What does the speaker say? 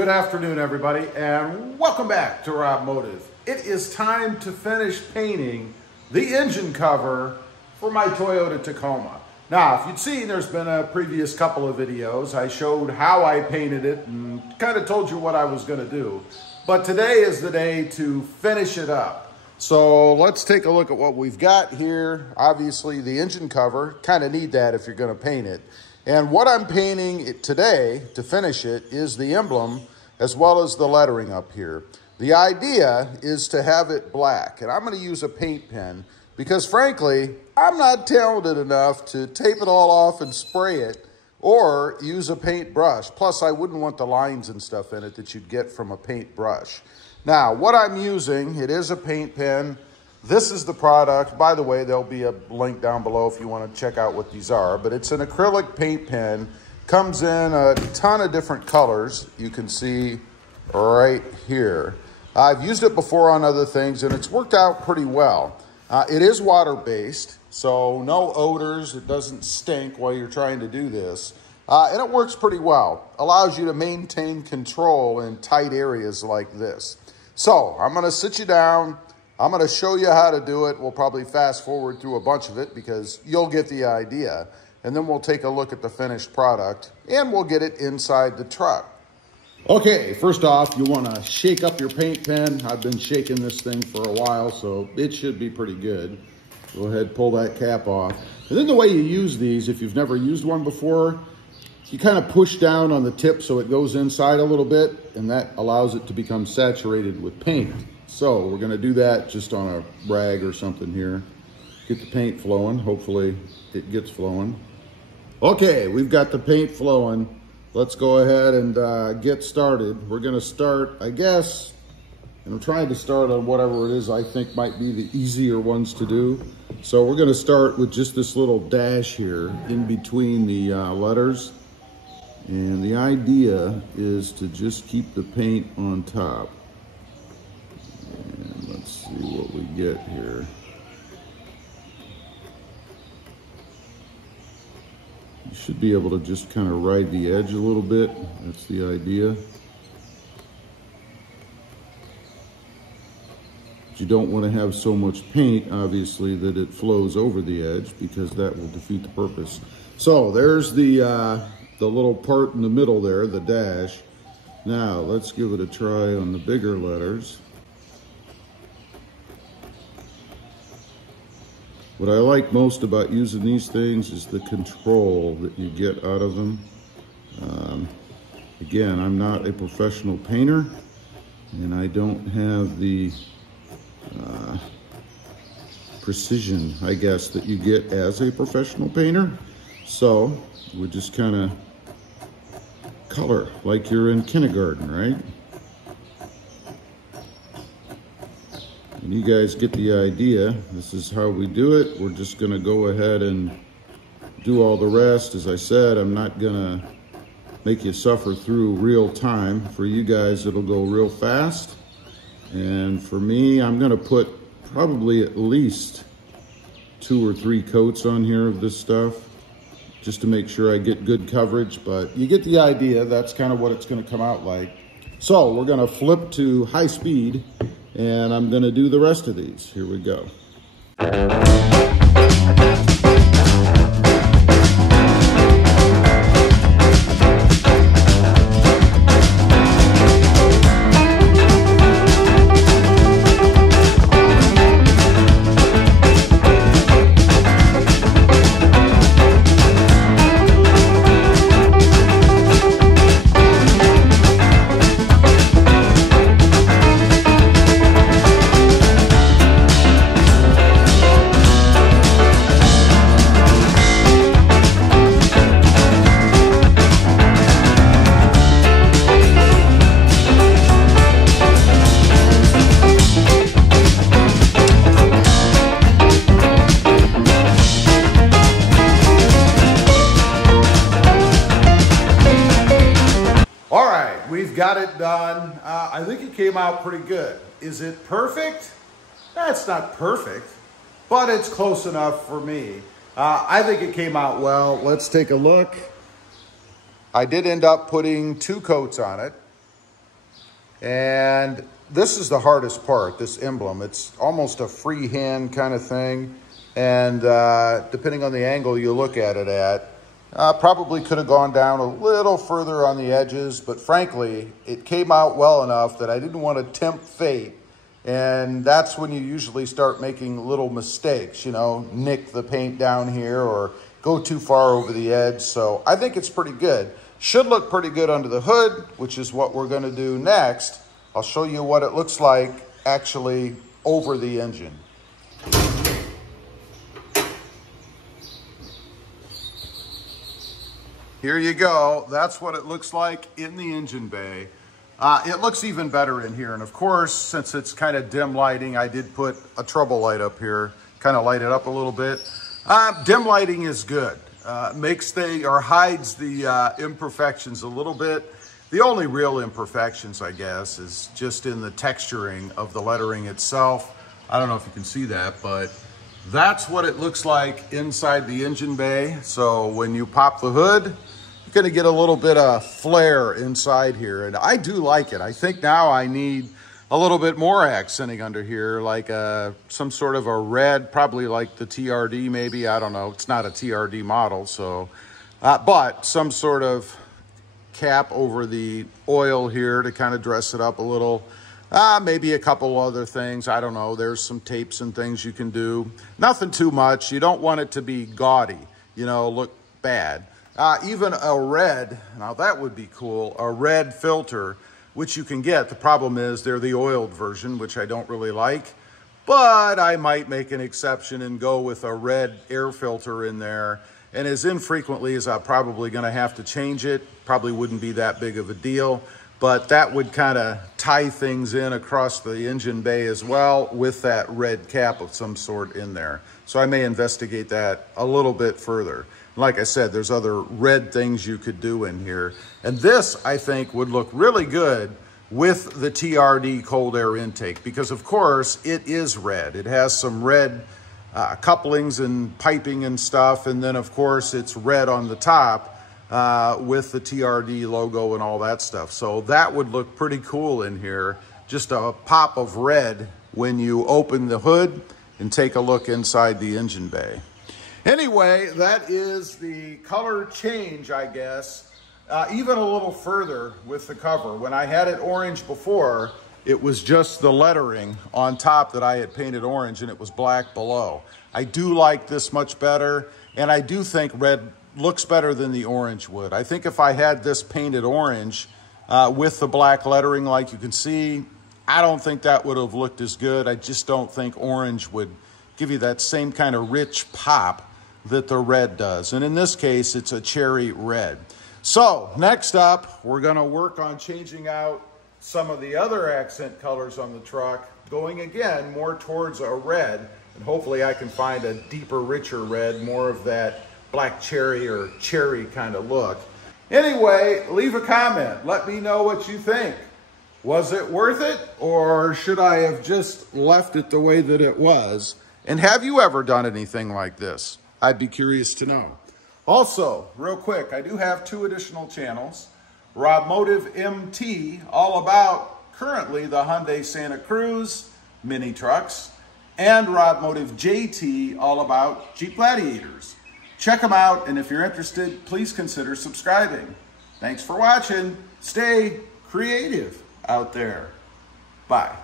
good afternoon, everybody, and welcome back to RobMotive. It is time to finish painting the engine cover for my Toyota Tacoma. Now, if you'd seen, there's been a previous couple of videos. I showed how I painted it and kind of told you what I was going to do. But today is the day to finish it up. So let's take a look at what we've got here. Obviously, the engine cover, kind of need that if you're going to paint it. And what I'm painting today to finish it is the emblem as well as the lettering up here. The idea is to have it black, and I'm going to use a paint pen because frankly, I'm not talented enough to tape it all off and spray it or use a paint brush. Plus, I wouldn't want the lines and stuff in it that you'd get from a paint brush. Now, what I'm using, it is a paint pen. This is the product. By the way, there'll be a link down below if you want to check out what these are, but it's an acrylic paint pen. Comes in a ton of different colors. You can see right here. I've used it before on other things and it's worked out pretty well. It is water-based, so no odors. It doesn't stink while you're trying to do this. And it works pretty well. Allows you to maintain control in tight areas like this. So I'm going to sit you down. I'm going to show you how to do it. We'll probably fast forward through a bunch of it because you'll get the idea. And then we'll take a look at the finished product and we'll get it inside the truck. Okay, first off, you want to shake up your paint pen. I've been shaking this thing for a while, so it should be pretty good. Go ahead, pull that cap off. And then the way you use these, if you've never used one before, you kind of push down on the tip so it goes inside a little bit, and that allows it to become saturated with paint. So we're going to do that just on a rag or something here. Get the paint flowing. Hopefully it gets flowing. Okay, we've got the paint flowing. Let's go ahead and get started. We're going to start, I guess, and I'm trying to start on whatever it is I think might be the easier ones to do. So we're going to start with just this little dash here in between the letters. And the idea is to just keep the paint on top. And let's see what we get here. You should be able to just kind of ride the edge a little bit. That's the idea. But you don't want to have so much paint, obviously, that it flows over the edge because that will defeat the purpose. So there's the little part in the middle there, the dash. Now let's give it a try on the bigger letters. What I like most about using these things is the control that you get out of them. Again, I'm not a professional painter and I don't have the precision, I guess, that you get as a professional painter. So we just kind of color like you're in kindergarten, right? And you guys get the idea. This is how we do it. We're just going to go ahead and do all the rest. As I said, I'm not going to make you suffer through real time. For you guys, it'll go real fast. And for me, I'm going to put probably at least 2 or 3 coats on here of this stuff just to make sure I get good coverage. But you get the idea. That's kind of what it's going to come out like. So we're going to flip to high speed. And I'm going to do the rest of these. Here we go. We've got it done. I think it came out pretty good. Is it perfect? That's not perfect, but it's close enough for me. I think it came out well. Let's take a look. I did end up putting 2 coats on it. And this is the hardest part, this emblem. It's almost a freehand kind of thing. And depending on the angle you look at it at, probably could have gone down a little further on the edges, but frankly, it came out well enough that I didn't want to tempt fate. And that's when you usually start making little mistakes, you know, nick the paint down here or go too far over the edge. So I think it's pretty good. Should look pretty good under the hood, which is what we're going to do next. I'll show you what it looks like actually over the engine. Here you go. That's what it looks like in the engine bay. It looks even better in here. And of course, since it's kind of dim lighting, I did put a trouble light up here, kind of light it up a little bit. Dim lighting is good. Hides the imperfections a little bit. The only real imperfections, I guess, is just in the texturing of the lettering itself. I don't know if you can see that, but that's what it looks like inside the engine bay. So when you pop the hood, you're gonna get a little bit of flair inside here. And I do like it. I think now I need a little bit more accenting under here, like some sort of a red, probably like the TRD maybe, I don't know. It's not a TRD model, so, but some sort of cap over the oil here to kind of dress it up a little. Maybe a couple other things, I don't know. There's some tapes and things you can do. Nothing too much. You don't want it to be gaudy, you know, look bad. Even a red, now that would be cool, a red filter, which you can get. The problem is they're the oiled version, which I don't really like, but I might make an exception and go with a red air filter in there. And as infrequently as I'm probably gonna have to change it, probably wouldn't be that big of a deal, but that would kind of tie things in across the engine bay as well with that red cap of some sort in there. So I may investigate that a little bit further. Like I said, there's other red things you could do in here. And this, I think, would look really good with the TRD cold air intake because, of course, it is red. It has some red couplings and piping and stuff. And then, of course, it's red on the top with the TRD logo and all that stuff. So that would look pretty cool in here. Just a pop of red when you open the hood and take a look inside the engine bay. Anyway, that is the color change, I guess, even a little further with the cover. When I had it orange before, it was just the lettering on top that I had painted orange and it was black below. I do like this much better, and I do think red looks better than the orange would. I think if I had this painted orange with the black lettering like you can see, I don't think that would have looked as good. I just don't think orange would give you that same kind of rich pop that the red does. And in this case, it's a cherry red. So next up, we're gonna work on changing out some of the other accent colors on the truck, going again more towards a red, and hopefully I can find a deeper, richer red, more of that black cherry or cherry kind of look. Anyway, leave a comment. Let me know what you think. Was it worth it, or should I have just left it the way that it was? And have you ever done anything like this? I'd be curious to know. Also, real quick, I do have 2 additional channels. RobMotive MT, all about currently the Hyundai Santa Cruz mini trucks, and RobMotive JT, all about Jeep Gladiators. Check them out, and if you're interested, please consider subscribing. Thanks for watching. Stay creative out there. Bye.